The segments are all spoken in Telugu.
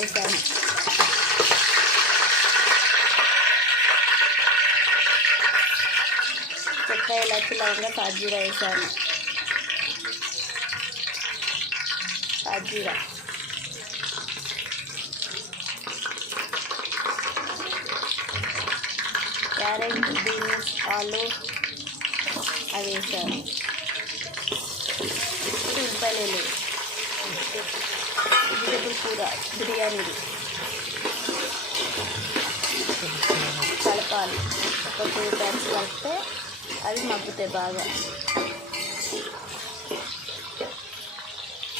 వేసాను. చెక్క, ఇలాచి, లవంగా, సాజీరా వేసాను. సాజీరా, క్యారెట్, బీన్స్, ఆలు అవి వేసాను. ఉల్లిపాయలు, వెజిటబుల్ కూర బిర్యానీది కలపాలి. ఒక 2 టైమ్స్ కలిపితే అవి మగ్గుతాయి బాగా.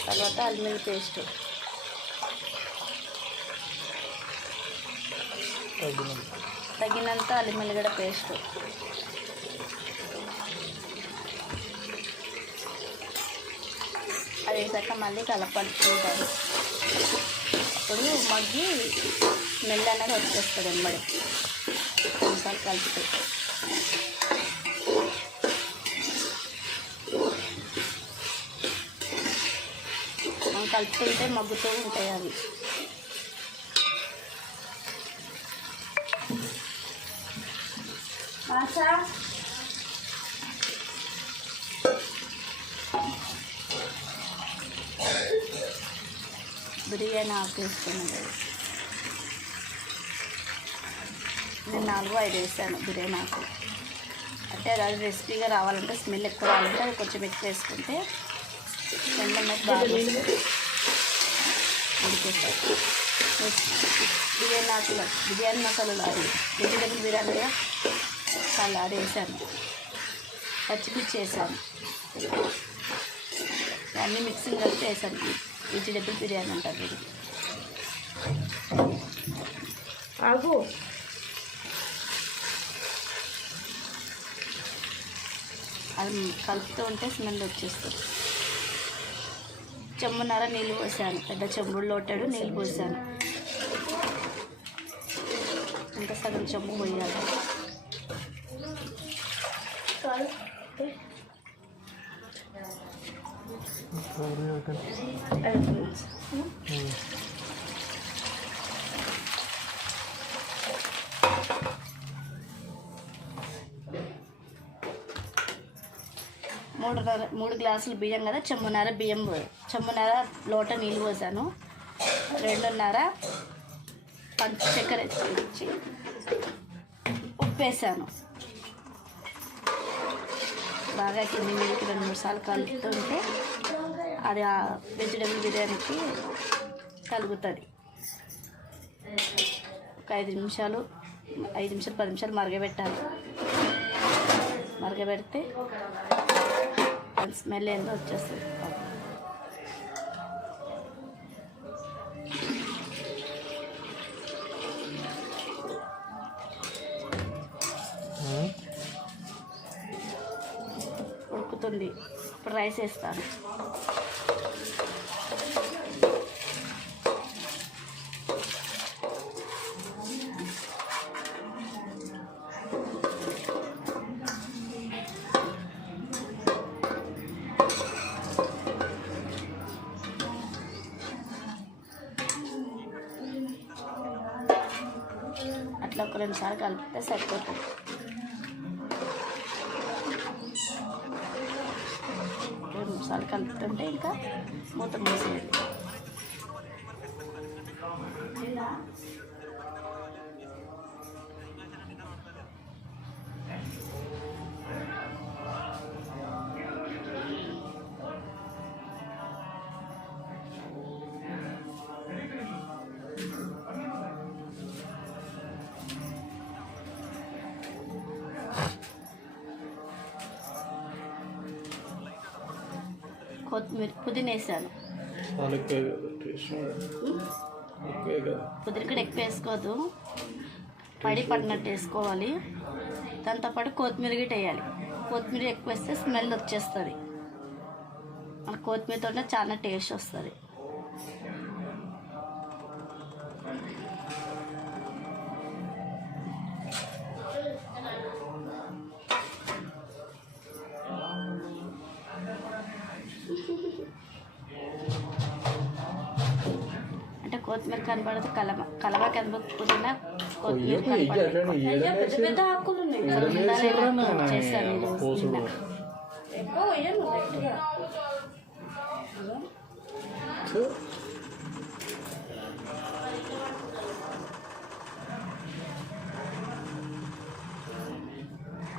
తర్వాత అల్లం పేస్ట్ తగినంత అల్లం వెల్లిగడ్డ పేస్ట్, అది వేసాక మళ్ళీ కలపడుతుంటారు. అప్పుడు మగ్గి స్మెల్ అనేది వచ్చేస్తుంది వెంబడి కొన్నిసార్లు కలిపితే. మనం కలుపుతుంటే మగ్గుతూ ఉంటాయి అవి. బిర్యానీ ఆకు వేసుకున్నాను. నేను 4-5 వేసాను బిర్యానీ ఆకు. అంటే అది రెసిపీగా రావాలంటే, స్మెల్ ఎక్కువ రావాలంటే అది కొంచెం ఎక్కువ వేసుకుంటే స్మెల్ అనేది బాగా ఉడికేస్తాయి. బిర్యానీ ఆకులు, బిర్యానీ మసాలాలు, అది వెజిటబుల్ బిర్యానీగా అది వేసాను. పచ్చిమిర్చి వేసాను. అన్నీ మిక్సింగ్ కలిపి వేసాను. వెజిటబుల్ బిర్యానీ అంటారు ఇది. ఆగు, అది కలుపుతూ ఉంటే స్మెల్ వచ్చేస్తుంది. చెంబున్నర నీళ్ళు పోసాను. పెద్ద చెంబుల్లో లోటాడు నీళ్ళు పోసాను. ఇంకా సగం చెంబు పోయాలి. మూడు గ్లాసులు బియ్యం కదా, చెంబున్నర లోట నీళ్ళు పోసాను. 2.5 చక్కెర ఇచ్చి ఉప్పు వేసాను. బాగా కింది మీదకి 2-3 సార్లు కలుపుతుంటే అది ఆ వెజిటబుల్ బిర్యానీకి కలుగుతుంది. ఒక 5 నిమిషాలు 10 నిమిషాలు మరగబెట్టాలి. మరగబెడితే స్మెల్ ఏందో వచ్చేస్తుంది. ఉడుకుతుంది. ఇప్పుడు రైస్ వేస్తాను. అట్లా ఒక 2 సార్లు కలిపితే సరిపోతుంది. సార్లు కలుపుతుంటే ఇంకా మూత మూసేది. కొత్తిమీర, పుదీనా వేసాను. పుదీనా కూడా ఎక్కువ వేసుకోవద్దు, పడినట్టు వేసుకోవాలి. దాంతోపాటు కొత్తిమీర గిట్ట వేయాలి. కొత్తిమీర ఎక్కువ వేస్తే స్మెల్ వచ్చేస్తుంది. మన కొత్తిమీరతో చాలా టేస్ట్ వస్తుంది. కొత్తిమీర కనపడదు, కలవ కనపడకపోయినా కొత్తిమీర కనపడదు. అయ్యా పెద్ద పెద్ద ఆకులు ఉన్నాయి. చేస్తాను ఈరోజు నిన్న. ఎక్కువ వేయను లైట్గా.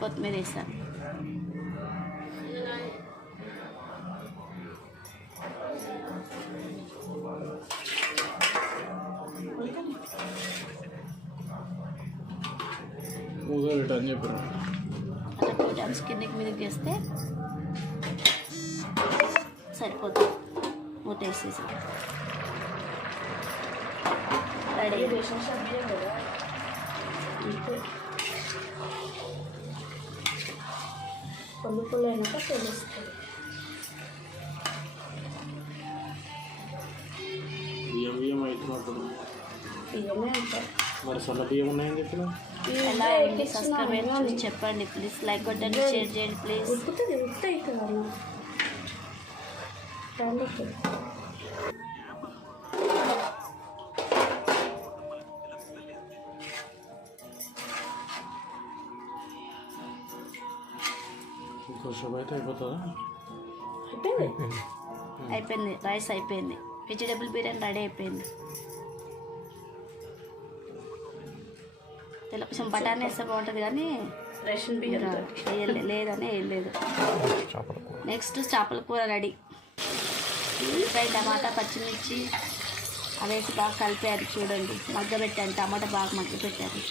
కొత్తిమీర వేసాను. అని చెప్పారు. అట్లా 2 times కిందికి మీదకి వేస్తే సరిపోతుంది. మూత వేసేసి రెడీ. రేషన్ షాప్ మీద కదా అంతే. పొల్లు పొల్లు అయినాక తెలుస్తుంది. బియ్యం అవుతున్నప్పుడు బియ్యమే అంటారు. మరి సొల్ల బియ్యం ఉన్నాయని చెప్పిన ఎలా అయింది? సబ్స్క్రైబ్ చేసి చెప్పండి ప్లీజ్. లైక్ కొట్టండి, షేర్ చేయండి ప్లీజ్. ఉడుకుతుంది ఉడుకుతాయి కదా ఇంకోసేపు అయితే అయిపోతుందా? అయిపోయింది. రైస్ అయిపోయింది. వెజిటేబుల్ బిర్యానీ రెడీ అయిపోయింది. కొంచెం బఠానీ వేస్తే బాగుంటుంది కానీ రేషన్ బియ్యం లేదని వేయలేదు. నెక్స్ట్ చేపల కూర రెడీ. ఉల్లిపాయ, టమాటా, పచ్చిమిర్చి అవి వేసి బాగా కలిపారు. చూడండి, మగ్గబెట్టాను. టమాటా బాగా మగ్గపెట్టాను.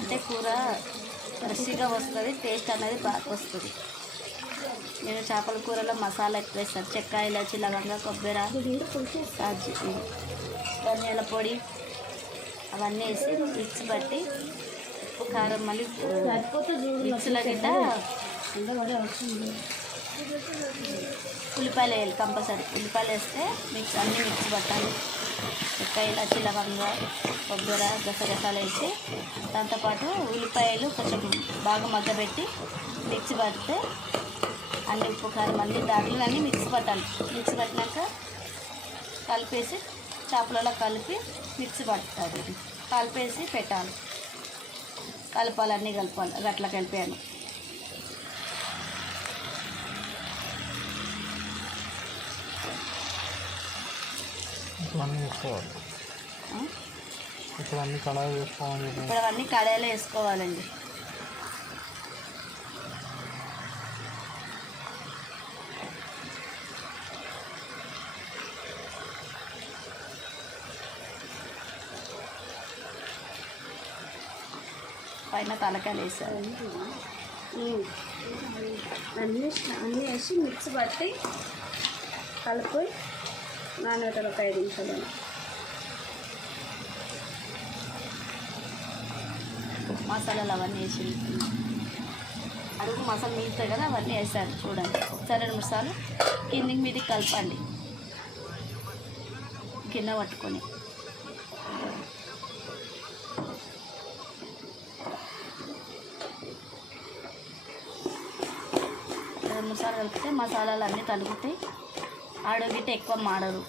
అంటే కూర ఫ్రెష్గా వస్తుంది, టేస్ట్ అనేది బాగా వస్తుంది. నేను చేపల కూరలో మసాలా ఎక్కువ వేస్తాను. చెక్క, ఇలాచి, లవంగా, కొబ్బరి, సాజి, ధనియాల పొడి అవన్నీ వేసి మిక్స్ పట్టి ఉప్పు, కారం మళ్ళీ మిక్స్లో గిట్ట ఉల్లిపాయలు వేయాలి కంపల్సరీ. ఉల్లిపాయలు వేస్తే అన్నీ మిక్స్ పట్టాలి. చెక్క, ఇలాచి, లవంగా, కొబ్బరి, గసగసాలు వేసి దాంతోపాటు ఉల్లిపాయలు కొంచెం బాగా మగ్గబెట్టి మిక్స్ పడితే అన్ని ఉప్పు, కారం అన్నీ దాంట్లో అన్నీ మిక్స్ పట్టాలి. మిక్స్ పట్టినాక కలిపేసి చేపలలో కలిపి మిక్సీ పడుతుంది. కలిపేసి పెట్టాలి. కలపాలి, అన్నీ కలపాలి. అట్లా కలిపాను. ఇప్పుడు అన్నీ వేసుకోవాలి. ఇప్పుడు అన్నీ కడాయి వేసుకోవాలి. ఇప్పుడు అవన్నీ కడాయిలో వేసుకోవాలండి. పైన తలకాయలు వేసారు. అన్నీ వేసి మిక్స్ పట్టి కలిపి నానబెట్టాలి ఒక 5 నిమిషాలు. మసాలాలు అవన్నీ వేసి అడుగు మసాలా మిగులుతాయి కదా, అవన్నీ వేసారు. చూడండి, ఒకసారి 2 3 సార్లు కిందికి మీదకి కలపండి. గిన్నె పట్టుకొని మసాలా కలిపితే మసాలాలు అన్నీ తలుగుతాయి. ఆడగిట్ట ఎక్కువ మాడరు.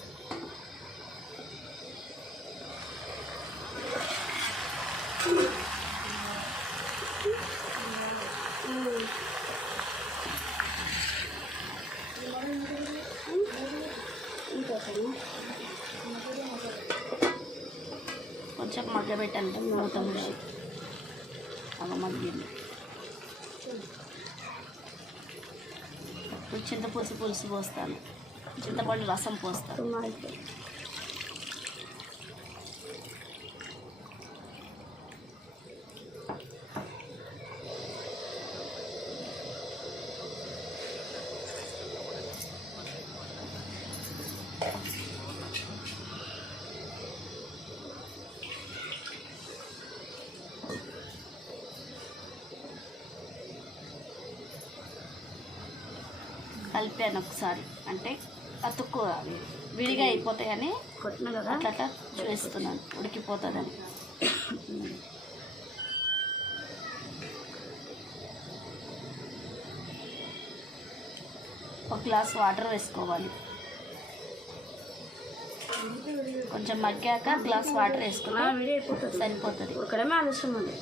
కొంచెం మగ్గబెట్టాలంటే మూత ముడిచి అలా మగ్గింది. ఇప్పుడు చింతపులుసు పోస్తాను. చింతపండు రసం పోస్తాను. కలిపాను ఒకసారి, అంటే అతుక్కోవాలి. విడిగా అయిపోతాయని కొట్టిన కదా అట్లా చూస్తున్నాను, ఉడికిపోతుందని. ఒక గ్లాస్ వాటర్ వేసుకోవాలి. కొంచెం మగ్గాక గ్లాస్ వాటర్ వేసుకున్నా వీడియో అయిపోతుంది సరిపోతుంది. ఉడకడమే ఆలస్యం ఉంది.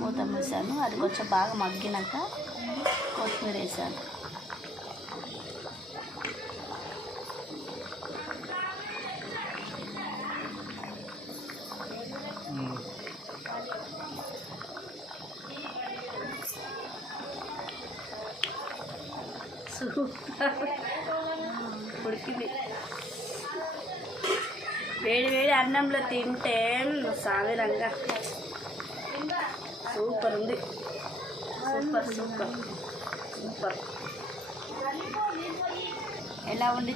మూత మూసాను. అది కొంచెం బాగా మగ్గినాక కొత్తిమీర వేసాను. ఉడికింది. వేడి వేడి అన్నంలో తింటే సావిరంగా సూపర్ ఉంది. Super super super. ఎలా ఉండి